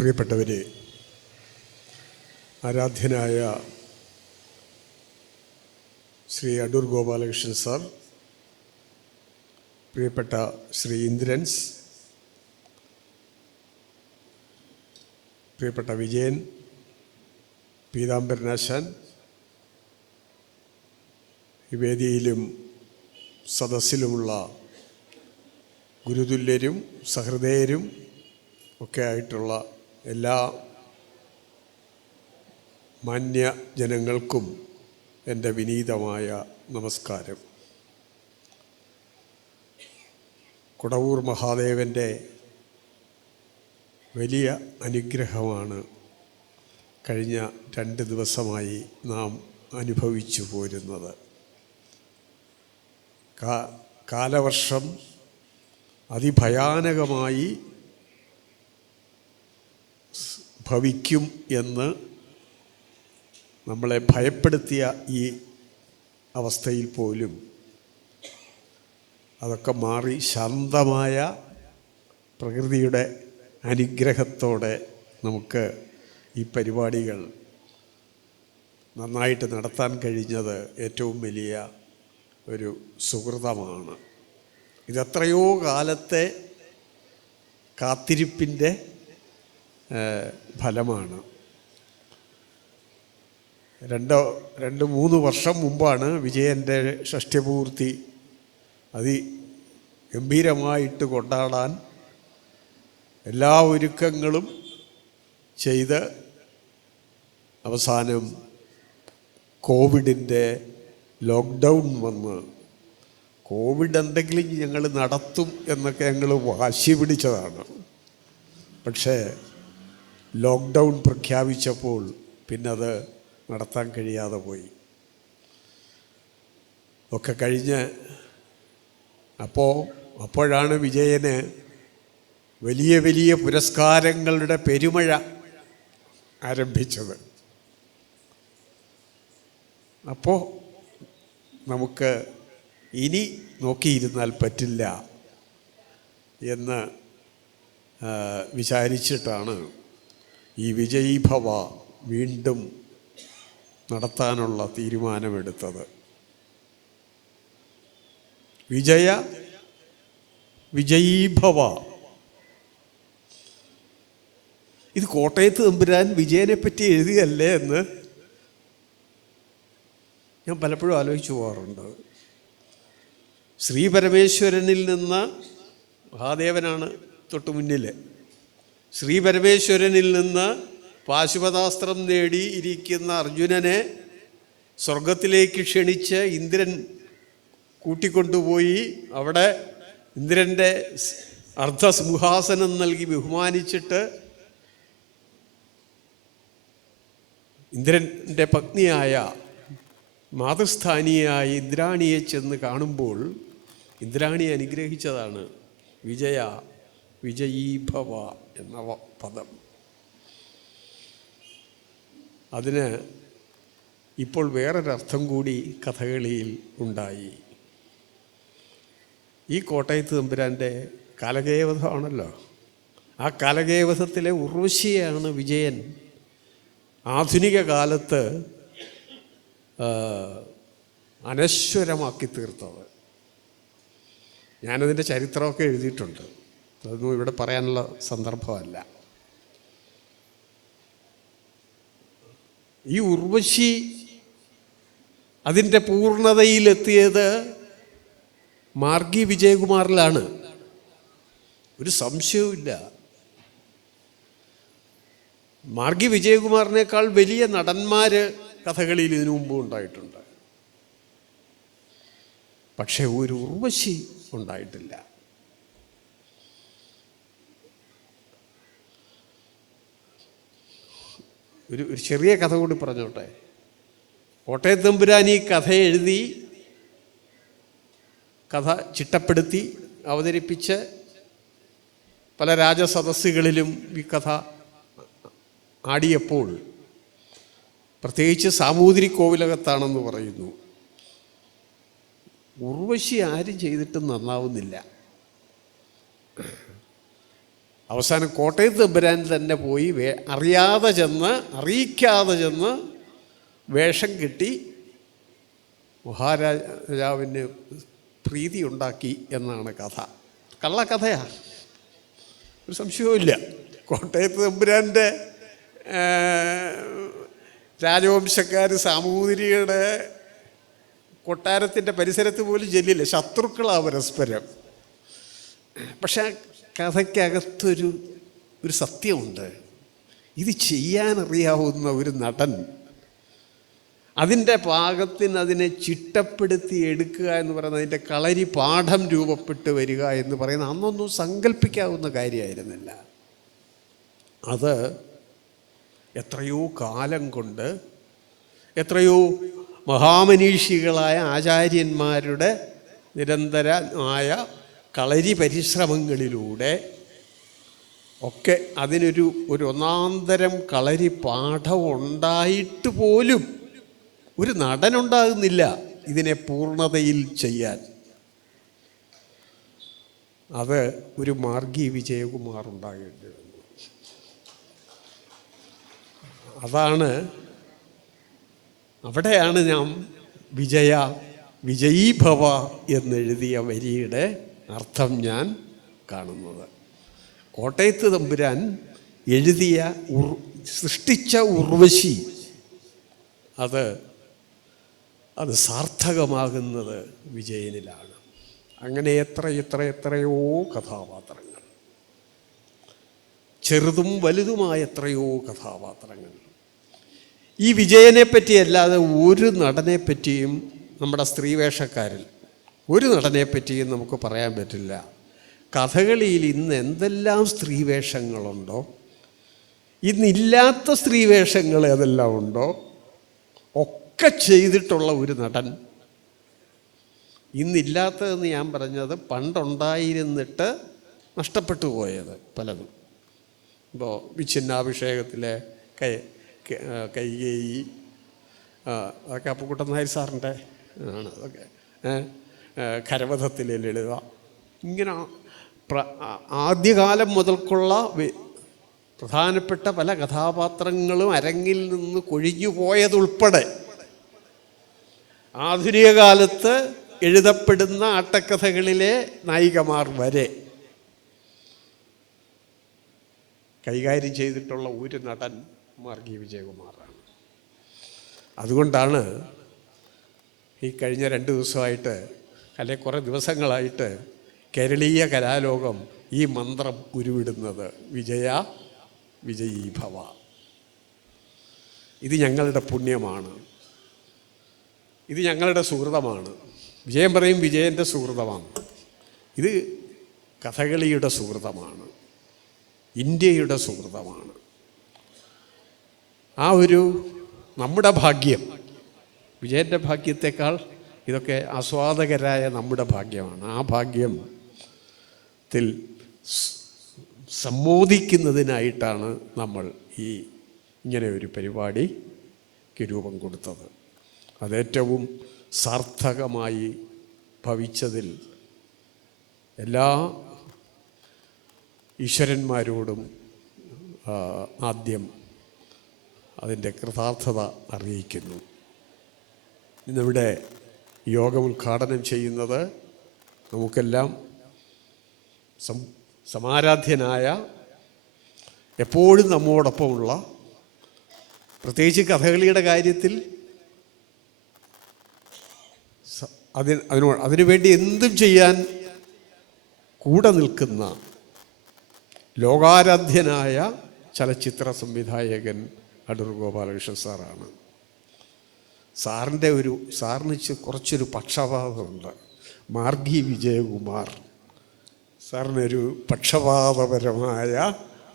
പ്രിയപ്പെട്ടവരെ, ആരാധ്യനായ ശ്രീ അടൂർ ഗോപാലകൃഷ്ണൻ സാർ, പ്രിയപ്പെട്ട ശ്രീ ഇന്ദ്രൻസ്, പ്രിയപ്പെട്ട വിജയൻ, പീതാംബരനാശാൻ, ഈ വേദിയിലും സദസ്സിലുമുള്ള ഗുരുതുല്യരും സഹൃദയരും ഒക്കെ ആയിട്ടുള്ള എല്ലാ മാന്യജനങ്ങൾക്കും എൻ്റെ വിനീതമായ നമസ്കാരം. കുടവൂർ മഹാദേവൻ്റെ വലിയ അനുഗ്രഹമാണ് കഴിഞ്ഞ 2 ദിവസമായി നാം അനുഭവിച്ചു പോരുന്നത്. കാലവർഷം അതിഭയാനകമായി ഭവിക്കും എന്ന് നമ്മളെ ഭയപ്പെടുത്തിയ ഈ അവസ്ഥയിൽ പോലും അതൊക്കെ മാറി ശാന്തമായ പ്രകൃതിയുടെ അനുഗ്രഹത്തോടെ നമുക്ക് ഈ പരിപാടികൾ നന്നായിട്ട് നടത്താൻ കഴിഞ്ഞത് ഏറ്റവും വലിയ ഒരു സുഹൃതമാണ്. ഇതെത്രയോ കാലത്തെ കാത്തിരിപ്പിൻ്റെ ഫലമാണ്. 2-3 വർഷം മുമ്പാണ് വിജയൻ്റെ ഷഷ്ഠ്യപൂർത്തി ഗംഭീരമായിട്ട് കൊണ്ടാടാൻ എല്ലാ ഒരുക്കങ്ങളും ചെയ്ത് അവസാനം കോവിഡിൻ്റെ ലോക്ക്ഡൗൺ വന്ന് കോവിഡ് എന്തെങ്കിലും ഞങ്ങൾ നടത്തും എന്നൊക്കെ ഞങ്ങൾ വാശി പിടിച്ചതാണ്. പക്ഷേ ലോക്ക്ഡൗൺ പ്രഖ്യാപിച്ചപ്പോൾ പിന്നത് നടത്താൻ കഴിയാതെ പോയി. ഒക്കെ കഴിഞ്ഞ് അപ്പോഴാണ് വിജയന് വലിയ വലിയ പുരസ്കാരങ്ങളുടെ പെരുമഴ ആരംഭിച്ചത്. അപ്പോൾ നമുക്ക് ഇനി നോക്കിയിരുന്നാൽ പറ്റില്ല എന്ന് വിചാരിച്ചിട്ടാണ് ഈ വിജയീഭവ വീണ്ടും നടത്താനുള്ള തീരുമാനമെടുത്തത്. വിജയീഭവ ഇത് കോട്ടയത്ത് തമ്പുരാൻ വിജയനെ പറ്റി എഴുതിയല്ലേ എന്ന് ഞാൻ പലപ്പോഴും ആലോചിച്ചു പോകാറുണ്ട്. ശ്രീ പരമേശ്വരനിൽ നിന്ന് മഹാദേവനാണ് തൊട്ടു മുന്നിൽ. ശ്രീ പരമേശ്വരനിൽ നിന്ന് പാശുപതാസ്ത്രം നേടി ഇരിക്കുന്ന അർജുനനെ സ്വർഗത്തിലേക്ക് ക്ഷണിച്ച് ഇന്ദ്രൻ കൂട്ടിക്കൊണ്ടുപോയി അവിടെ ഇന്ദ്രൻ്റെ അർദ്ധസിംഹാസനം നൽകി ബഹുമാനിച്ചിട്ട് ഇന്ദ്രൻ്റെ പത്നിയായ മാതൃസ്ഥാനിയായ ഇന്ദ്രാണിയെ ചെന്ന് കാണുമ്പോൾ ഇന്ദ്രാണി അനുഗ്രഹിച്ചതാണ് വിജയീഭവ എന്ന പദം. അതിന് ഇപ്പോൾ വേറൊരർത്ഥം കൂടി കഥകളിയിൽ ഉണ്ടായി. ഈ കോട്ടയത്ത് തമ്പുരാൻ്റെ കാലകേവധമാണല്ലോ. ആ കാലകേവധത്തിലെ ഉർവശിയാണ് വിജയൻ ആധുനിക കാലത്ത് അനശ്വരമാക്കി തീർത്തത്. ഞാനതിൻ്റെ ചരിത്രമൊക്കെ എഴുതിയിട്ടുണ്ട്. അതൊന്നും ഇവിടെ പറയാനുള്ള സന്ദർഭമല്ല. ഈ ഉർവശി അതിൻ്റെ പൂർണ്ണതയിലെത്തിയത് മാർഗി വിജയകുമാറിലാണ്. ഒരു സംശയവുമില്ല. മാർഗി വിജയകുമാറിനേക്കാൾ വലിയ നടന്മാർ കഥകളിയിൽ ഇതിനു മുമ്പ് ഉണ്ടായിട്ടുണ്ട്. പക്ഷേ ഒരു ഉർവശി ഉണ്ടായിട്ടില്ല. ഒരു ചെറിയ കഥ കൂടി പറഞ്ഞോട്ടെ. കോട്ടയത്ത് തമ്പുരാൻ ഈ കഥ എഴുതി, കഥ ചിട്ടപ്പെടുത്തി അവതരിപ്പിച്ച് പല രാജസദസ്സുകളിലും ഈ കഥ ആടിയപ്പോൾ, പ്രത്യേകിച്ച് സാമൂതിരി കോവിലകത്താണെന്ന് പറയുന്നു, ഉർവശി ആരും ചെയ്തിട്ടും നന്നാവുന്നില്ല. അവസാനം കോട്ടയത്ത് തമ്പുരാൻ തന്നെ പോയി അറിയിക്കാതെ ചെന്ന് വേഷം കെട്ടി മഹാരാജാവിന് പ്രീതി ഉണ്ടാക്കി എന്നാണ് കഥ. കള്ളക്കഥയാണ്, ഒരു സംശയവുമില്ല. കോട്ടയത്ത് തമ്പുരാൻ്റെ രാജവംശക്കാർ സാമൂതിരിയുടെ കൊട്ടാരത്തിൻ്റെ പരിസരത്ത് പോലും ചെല്ലില്ല, ശത്രുക്കളാണ് പരസ്പരം. പക്ഷെ ആ കഥയ്ക്കകത്തൊരു സത്യമുണ്ട്. ഇത് ചെയ്യാനറിയാവുന്ന ഒരു നടൻ അതിൻ്റെ പാകത്തിന് അതിനെ ചിട്ടപ്പെടുത്തി എടുക്കുക എന്ന് പറയുന്നത്, അതിൻ്റെ കളരി പാഠം രൂപപ്പെട്ട് വരിക എന്ന് പറയുന്നത് അന്നൊന്നും സങ്കല്പിക്കാവുന്ന കാര്യമായിരുന്നില്ല. അത് എത്രയോ കാലം കൊണ്ട് എത്രയോ മഹാമനീഷികളായ ആചാര്യന്മാരുടെ നിരന്തരമായ കളരി പരിശ്രമങ്ങളിലൂടെ ഒക്കെ അതിനൊരു ഒന്നാന്തരം കളരി പാഠം ഉണ്ടായിട്ട് പോലും ഒരു നടനുണ്ടാകുന്നില്ല ഇതിനെ പൂർണ്ണതയിൽ ചെയ്യാൻ. അത് ഒരു മാർഗി വിജയകുമാർ ഉണ്ടാകേണ്ടി വന്നു. അവിടെയാണ് ഞാൻ വിജയീഭവ എന്നെഴുതിയ വരിയുടെ അർത്ഥം ഞാൻ കാണുന്നത്. കോട്ടയത്ത് തമ്പുരാൻ സൃഷ്ടിച്ച ഉർവശി അത് സാർത്ഥകമാകുന്നത് വിജയനിലാണ്. അങ്ങനെ എത്രയോ കഥാപാത്രങ്ങൾ, ചെറുതും വലുതുമായ എത്രയോ കഥാപാത്രങ്ങൾ. ഈ വിജയനെ പറ്റിയല്ലാതെ ഒരു നടനെ പറ്റിയും, നമ്മുടെ സ്ത്രീവേഷക്കാരിൽ ഒരു നടനെ പറ്റിയും നമുക്ക് പറയാൻ പറ്റില്ല. കഥകളിയിൽ ഇന്ന് എന്തെല്ലാം സ്ത്രീവേഷങ്ങളുണ്ടോ, ഇന്നില്ലാത്ത സ്ത്രീവേഷങ്ങൾ ഏതെല്ലാം ഉണ്ടോ ഒക്കെ ചെയ്തിട്ടുള്ള ഒരു നടൻ ഇന്നില്ലാത്തതെന്ന് ഞാൻ പറഞ്ഞത് പണ്ടുണ്ടായിരുന്നിട്ട് നഷ്ടപ്പെട്ടു പോയത് പലതും. ഇപ്പോൾ വിച്ഛിന്നാഭിഷേകത്തിലെ കൈകേയി, അതൊക്കെ അപ്പുക്കുട്ടൻ നായർ സാറിൻ്റെ ആണ്. അതൊക്കെ ഖരവധത്തിലെ ലളിത, ഇങ്ങനെ ആദ്യകാലം മുതൽക്കുള്ള പ്രധാനപ്പെട്ട പല കഥാപാത്രങ്ങളും അരങ്ങിൽ നിന്ന് കൊഴിഞ്ഞു പോയതുൾപ്പെടെ ആധുനിക കാലത്ത് എഴുതപ്പെടുന്ന ആട്ടക്കഥകളിലെ നായികമാർ വരെ കൈകാര്യം ചെയ്തിട്ടുള്ള ഒരു നടൻ മാർഗി വിജയകുമാറാണ്. അതുകൊണ്ടാണ് ഈ കഴിഞ്ഞ 2 ദിവസമായിട്ട് അല്ലെങ്കിൽ കുറേ ദിവസങ്ങളായിട്ട് കേരളീയ കലാലോകം ഈ മന്ത്രം ഉരുവിടുന്നത്, വിജയീഭവ. ഇത് ഞങ്ങളുടെ പുണ്യമാണ്, ഇത് ഞങ്ങളുടെ സുഹൃതമാണ്. വിജയം പറയും വിജയൻ്റെ സുഹൃതമാണ്. ഇത് കഥകളിയുടെ സുഹൃതമാണ്, ഇന്ത്യയുടെ സുഹൃതമാണ്. ആ ഒരു നമ്മുടെ ഭാഗ്യം, വിജയൻ്റെ ഭാഗ്യത്തെക്കാൾ ഇതൊക്കെ ആസ്വാദകരായ നമ്മുടെ ഭാഗ്യമാണ്. ആ ഭാഗ്യത്തിൽ സമ്മോദിക്കുന്നതിനായിട്ടാണ് നമ്മൾ ഇങ്ങനെ ഒരു പരിപാടിക്ക് രൂപം കൊടുത്തത്. അതേറ്റവും സാർത്ഥകമായി ഭവിച്ചതിൽ എല്ലാ ഈശ്വരന്മാരോടും ആദ്യം അതിൻ്റെ കൃതാർത്ഥത അറിയിക്കുന്നു. ഇന്നിവിടെ യോഗം ഉദ്ഘാടനം ചെയ്യുന്നത് നമുക്കെല്ലാം സമാരാധ്യനായ, എപ്പോഴും നമ്മോടൊപ്പമുള്ള, പ്രത്യേകിച്ച് കഥകളിയുടെ കാര്യത്തിൽ അതിനുവേണ്ടി എന്തും ചെയ്യാൻ കൂടെ നിൽക്കുന്ന ലോകാരാധ്യനായ ചലച്ചിത്ര സംവിധായകൻ അടൂർ ഗോപാലകൃഷ്ണൻ സാറാണ്. സാറിന് കുറച്ചൊരു പക്ഷപാതമുണ്ട്. മാർഗി വിജയകുമാർ സാറിനൊരു പക്ഷപാതപരമായ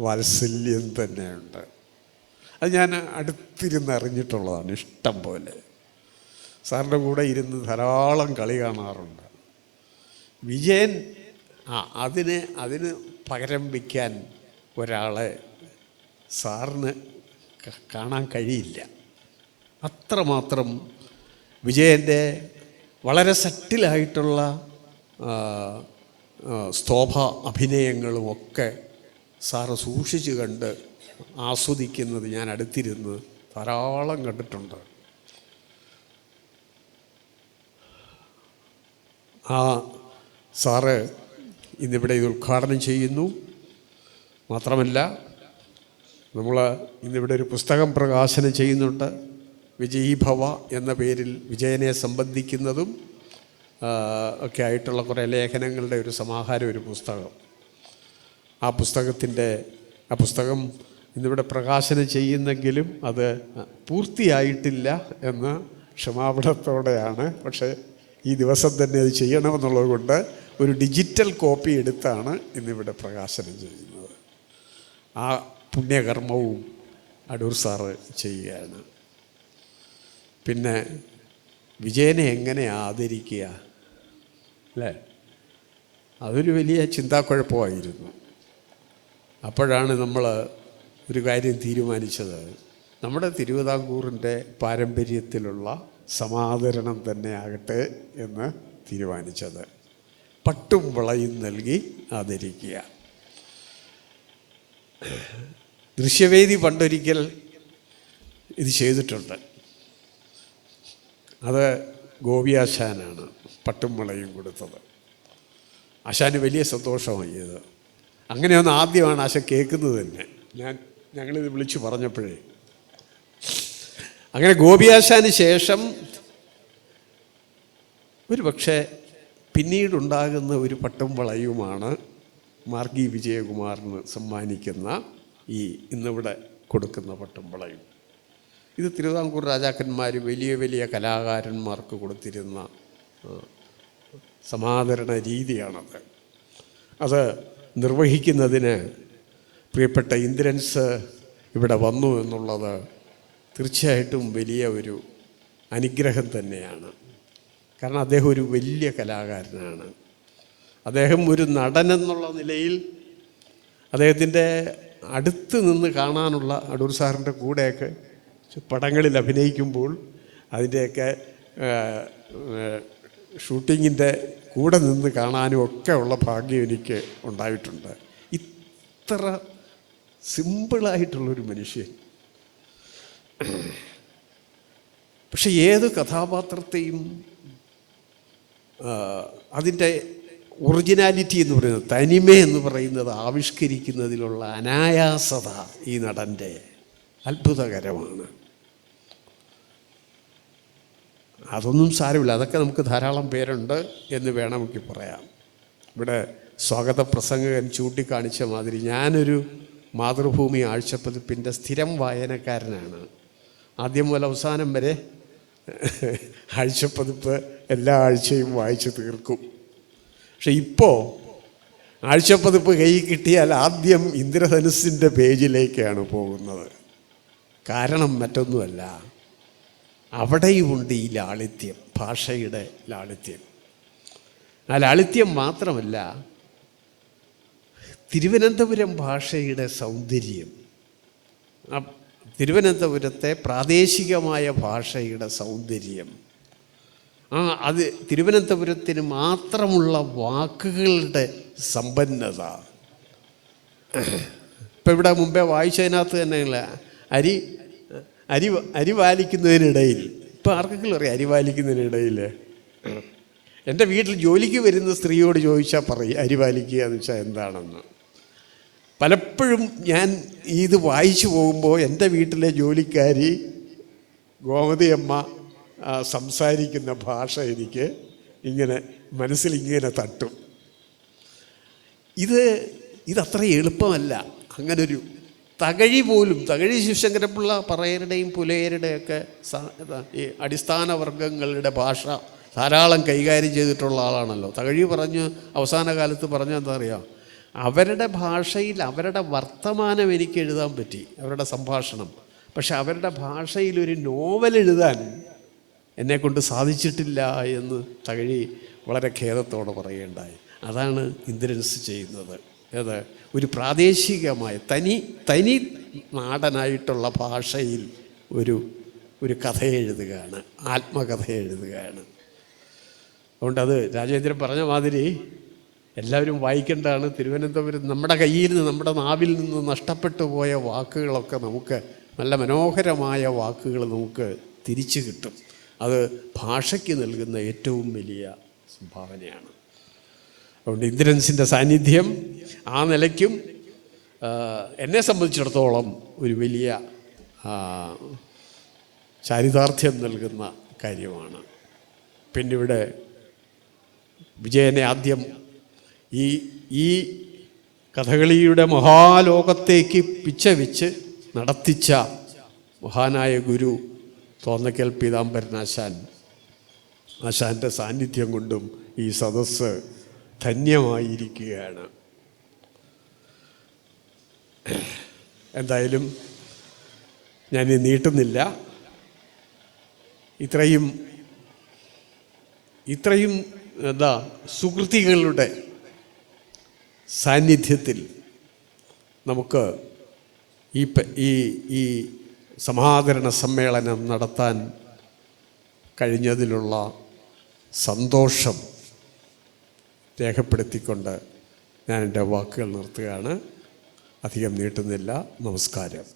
വാത്സല്യം തന്നെയുണ്ട്. അത് ഞാൻ അടുത്തിരുന്ന് അറിഞ്ഞിട്ടുള്ളതാണ്. ഇഷ്ടം പോലെ സാറിൻ്റെ കൂടെ ഇരുന്ന് ധാരാളം കളി കാണാറുണ്ട്. വിജയൻ അതിന് പകരം വയ്ക്കാൻ ഒരാളെ സാറിന് കാണാൻ കഴിയില്ല. അത്രമാത്രം വിജയൻ്റെ വളരെ സട്ടിലായിട്ടുള്ള സ്തോഭ അഭിനയങ്ങളുമൊക്കെ സാറ് സൂക്ഷിച്ച് കണ്ട് ആസ്വദിക്കുന്നത് ഞാൻ അടുത്തിരുന്ന് ധാരാളം കണ്ടിട്ടുണ്ട്. ആ സാറ് ഇന്നിവിടെ ഇത് ഉദ്ഘാടനം ചെയ്യുന്നു. മാത്രമല്ല നമ്മൾ ഇന്നിവിടെ ഒരു പുസ്തകം പ്രകാശനം ചെയ്യുന്നുണ്ട്. വിജയീഭവ എന്ന പേരിൽ വിജയനെ സംബന്ധിക്കുന്നതും ഒക്കെ ആയിട്ടുള്ള കുറേ ലേഖനങ്ങളുടെ ഒരു സമാഹാരം, ഒരു പുസ്തകം. ആ പുസ്തകം ഇന്നിവിടെ പ്രകാശനം ചെയ്യുന്നെങ്കിലും അത് പൂർത്തിയായിട്ടില്ല എന്ന ക്ഷമാപണത്തോടെയാണ്. പക്ഷേ ഈ ദിവസം തന്നെ അത് ചെയ്യണമെന്നുള്ളത് കൊണ്ട് ഒരു ഡിജിറ്റൽ കോപ്പി എടുത്താണ് ഇന്നിവിടെ പ്രകാശനം ചെയ്യുന്നത്. ആ പുണ്യകർമ്മവും അടൂർ സാറ് ചെയ്യുകയാണ്. പിന്നെ വിജയനെ എങ്ങനെ ആദരിക്കുക, അല്ലേ? അതൊരു വലിയ ചിന്താക്കുഴപ്പമായിരുന്നു. അപ്പോഴാണ് നമ്മൾ ഒരു കാര്യം തീരുമാനിച്ചത്. നമ്മുടെ തിരുവിതാംകൂറിൻ്റെ പാരമ്പര്യത്തിലുള്ള സമാദരണം തന്നെ ആകട്ടെ എന്ന് തീരുമാനിച്ചത്. പട്ടും വളയും നൽകി ആദരിക്കുക. ദൃശ്യവേദി പണ്ടൊരിക്കൽ ഇത് ചെയ്തിട്ടുണ്ട്. അത് ഗോപിയാശാനാണ് പട്ടും വളയും കൊടുത്തത്. ആശാന് വലിയ സന്തോഷമായി ഇത്. അങ്ങനെയൊന്ന് ആദ്യമാണ് ആശ കേൾക്കുന്നത് തന്നെ. ഞങ്ങളിത് വിളിച്ചു പറഞ്ഞപ്പോഴേ. അങ്ങനെ ഗോപിയാശാന് ശേഷം ഒരു പക്ഷേ പിന്നീടുണ്ടാകുന്ന ഒരു പട്ടും വളയുമാണ് മാർഗി വിജയകുമാറിന് സമ്മാനിക്കുന്ന ഈ ഇന്നിവിടെ കൊടുക്കുന്ന പട്ടും വളയും. ഇത് തിരുവിതാംകൂർ രാജാക്കന്മാർ വലിയ വലിയ കലാകാരന്മാർക്ക് കൊടുത്തിരുന്ന സമാദരണ രീതിയാണത്. അത് നിർവഹിക്കുന്നതിന് പ്രിയപ്പെട്ട ഇന്ദ്രൻസ് ഇവിടെ വന്നു എന്നുള്ളത് തീർച്ചയായിട്ടും വലിയ ഒരു അനുഗ്രഹം തന്നെയാണ്. കാരണം അദ്ദേഹം ഒരു വലിയ കലാകാരനാണ്. അദ്ദേഹം ഒരു നടനെന്നുള്ള നിലയിൽ അദ്ദേഹത്തിൻ്റെ അടുത്ത് നിന്ന് കാണാനുള്ള, അടൂർ സാറിൻ്റെ കൂടെയൊക്കെ പടങ്ങളിൽ അഭിനയിക്കുമ്പോൾ അതിൻ്റെയൊക്കെ ഷൂട്ടിങ്ങിൻ്റെ കൂടെ നിന്ന് കാണാനും ഒക്കെ ഉള്ള ഭാഗ്യം എനിക്ക് ഉണ്ടായിട്ടുണ്ട്. ഇത്ര സിമ്പിളായിട്ടുള്ളൊരു മനുഷ്യൻ. പക്ഷെ ഏത് കഥാപാത്രത്തെയും അതിൻ്റെ ഒറിജിനാലിറ്റി എന്ന് പറയുന്നത്, തനിമ എന്ന് പറയുന്നത് ആവിഷ്കരിക്കുന്നതിലുള്ള അനായാസത ഈ നടൻ്റെ അത്ഭുതകരമാണ്. അതൊന്നും സാരമില്ല, അതൊക്കെ നമുക്ക് ധാരാളം പേരുണ്ട് എന്ന് വേണമെങ്കിൽ പറയാം. ഇവിടെ സ്വാഗത പ്രസംഗകൻ ചൂണ്ടിക്കാണിച്ച മാതിരി ഞാനൊരു മാതൃഭൂമി ആഴ്ചപ്പതിപ്പിൻ്റെ സ്ഥിരം വായനക്കാരനാണ്. ആദ്യം മുതൽ അവസാനം വരെ ആഴ്ചപ്പതിപ്പ് എല്ലാ ആഴ്ചയും വായിച്ച് തീർക്കും. പക്ഷെ ഇപ്പോൾ ആഴ്ചപ്പതിപ്പ് കയ്യിൽ കിട്ടിയാൽ ആദ്യം ഇന്ദ്രധനുസിൻ്റെ പേജിലേക്കാണ് പോകുന്നത്. കാരണം മറ്റൊന്നുമല്ല, അവിടെയുമുണ്ട് ഈ ലാളിത്യം, ഭാഷയുടെ ലാളിത്യം. ആ ലാളിത്യം മാത്രമല്ല, തിരുവനന്തപുരം ഭാഷയുടെ സൗന്ദര്യം, തിരുവനന്തപുരത്തെ പ്രാദേശികമായ ഭാഷയുടെ സൗന്ദര്യം, അത് തിരുവനന്തപുരത്തിന് മാത്രമുള്ള വാക്കുകളുടെ സമ്പന്നത. ഇപ്പം ഇവിടെ മുമ്പേ വായിച്ചതിനകത്ത് തന്നെയുള്ള അരി വാലിക്കുന്നതിനിടയിൽ, ഇപ്പം ആർക്കെങ്കിലും അറിയാം അരി വാലിക്കുന്നതിനിടയിൽ? എൻ്റെ വീട്ടിൽ ജോലിക്ക് വരുന്ന സ്ത്രീയോട് ചോദിച്ചാൽ പറയും അരി വാലിക്കുക എന്ന് വെച്ചാൽ എന്താണെന്ന്. പലപ്പോഴും ഞാൻ ഇത് വായിച്ചു പോകുമ്പോൾ എൻ്റെ വീട്ടിലെ ജോലിക്കാരി ഗോമതിയമ്മ സംസാരിക്കുന്ന ഭാഷ എനിക്ക് ഇങ്ങനെ മനസ്സിലിങ്ങനെ തട്ടും. ഇതത്ര എളുപ്പമല്ല. അങ്ങനൊരു തകഴി പോലും, തകഴി ശിവശങ്കരപ്പിള്ള പറയരുടെയും പുലയരുടെയൊക്കെ ഈ അടിസ്ഥാന വർഗങ്ങളുടെ ഭാഷ ധാരാളം കൈകാര്യം ചെയ്തിട്ടുള്ള ആളാണല്ലോ. തകഴി അവസാന കാലത്ത് പറഞ്ഞ എന്താ അറിയാം, അവരുടെ ഭാഷയിൽ അവരുടെ വർത്തമാനം എനിക്ക് എഴുതാൻ പറ്റി, അവരുടെ സംഭാഷണം. പക്ഷെ അവരുടെ ഭാഷയിൽ ഒരു നോവൽ എഴുതാൻ എന്നെക്കൊണ്ട് സാധിച്ചിട്ടില്ല എന്ന് തകഴി വളരെ ഖേദത്തോടെ പറയുകയുണ്ടായി. അതാണ് ഇന്ദ്രൻസ് ചെയ്യുന്നത്. അത് ഒരു പ്രാദേശികമായ തനി നാടനായിട്ടുള്ള ഭാഷയിൽ ഒരു കഥ എഴുതുകയാണ്, ആത്മകഥ എഴുതുകയാണ്. അതുകൊണ്ടത് രാജേന്ദ്രൻ പറഞ്ഞ മാതിരി എല്ലാവരും വായിക്കേണ്ടതാണ്. തിരുവനന്തപുരം നമ്മുടെ കയ്യിൽ നിന്ന്, നമ്മുടെ നാവിൽ നിന്ന് നഷ്ടപ്പെട്ടു പോയ വാക്കുകളൊക്കെ നമുക്ക്, നല്ല മനോഹരമായ വാക്കുകൾ നമുക്ക് തിരിച്ചു കിട്ടും. അത് ഭാഷയ്ക്ക് നൽകുന്ന ഏറ്റവും വലിയ സംഭാവനയാണ്. അതുകൊണ്ട് ഇന്ദ്രൻസിൻ്റെ സാന്നിധ്യം ആ നിലയ്ക്കും എന്നെ സംബന്ധിച്ചിടത്തോളം ഒരു വലിയ ചാരിതാർത്ഥ്യം നൽകുന്ന കാര്യമാണ്. പിന്നെ ഇവിടെ വിജയനെ ആദ്യം ഈ കഥകളിയുടെ മഹാലോകത്തേക്ക് പിച്ചവെച്ച് നടത്തിച്ച മഹാനായ ഗുരു തോന്നയ്ക്കൽ പീതാംബരനാശാൻ്റെ സാന്നിധ്യം കൊണ്ടും ഈ സദസ്സ് ധന്യമായിരിക്കുകയാണ്. എന്തായാലും ഞാൻ നീട്ടുന്നില്ല. ഇത്രയും സുകൃതികളുടെ സാന്നിധ്യത്തിൽ നമുക്ക് ഈ സമാദരണ സമ്മേളനം നടത്താൻ കഴിഞ്ഞതിലുള്ള സന്തോഷം രേഖപ്പെടുത്തിക്കൊണ്ട് ഞാൻ എൻ്റെ വാക്കുകൾ നിർത്തുകയാണ്. അധികം നീട്ടുന്നില്ല. നമസ്കാരം.